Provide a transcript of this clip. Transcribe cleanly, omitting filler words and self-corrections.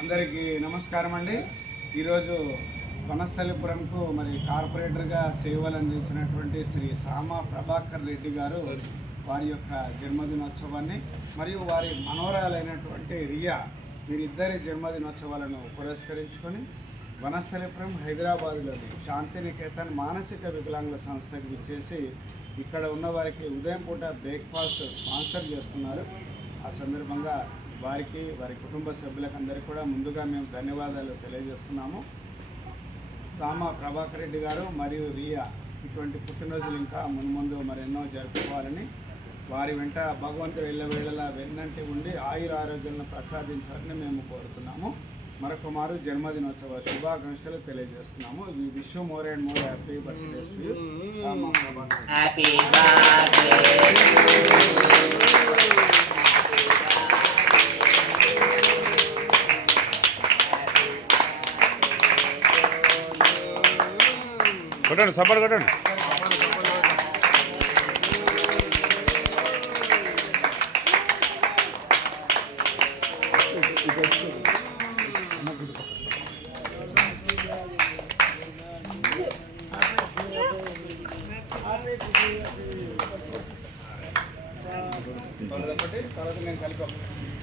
అందరికీ నమస్కారం అండి. ఈరోజు వనస్థలిపురంకు మరి కార్పొరేటర్గా సేవలు అందించినటువంటి శ్రీ సామా ప్రభాకర్ రెడ్డి గారు వారి యొక్క జన్మదినోత్సవాన్ని మరియు వారి మనోరాలైనటువంటి రియా వీరిద్దరి జన్మదినోత్సవాలను పురస్కరించుకొని వనస్థలిపురం హైదరాబాద్లోని శాంతినికేతన్ మానసిక వికలాంగుల సంస్థకి విచ్చేసి ఇక్కడ ఉన్న వారికి ఉదయం పూట బ్రేక్ఫాస్ట్ స్పాన్సర్ చేస్తున్నారు. ఆ సందర్భంగా వారికి వారి కుటుంబ సభ్యులకు అందరికీ కూడా ముందుగా మేము ధన్యవాదాలు తెలియజేస్తున్నాము. సామా ప్రభాకర్ రెడ్డి గారు మరియు రియా ఇటువంటి పుట్టినరోజులు ఇంకా మున్ముందు మరెన్నో జరుపుకోవాలని వారి వెంట భగవంతుడు ఎల్లవేళలా వెన్నంటి ఉండి ఆయుర ఆరోగ్యాలను ప్రసాదించాలని మేము కోరుతున్నాము. మరొక మారు జన్మదినోత్సవ శుభాకాంక్షలు తెలియజేస్తున్నాము. We wish you more and more happy birthdays to you Sama Prabhakar. Happy కొట్టండి, సపోర్ట్ కొట్టండి. తర్వాత నేను కలిపి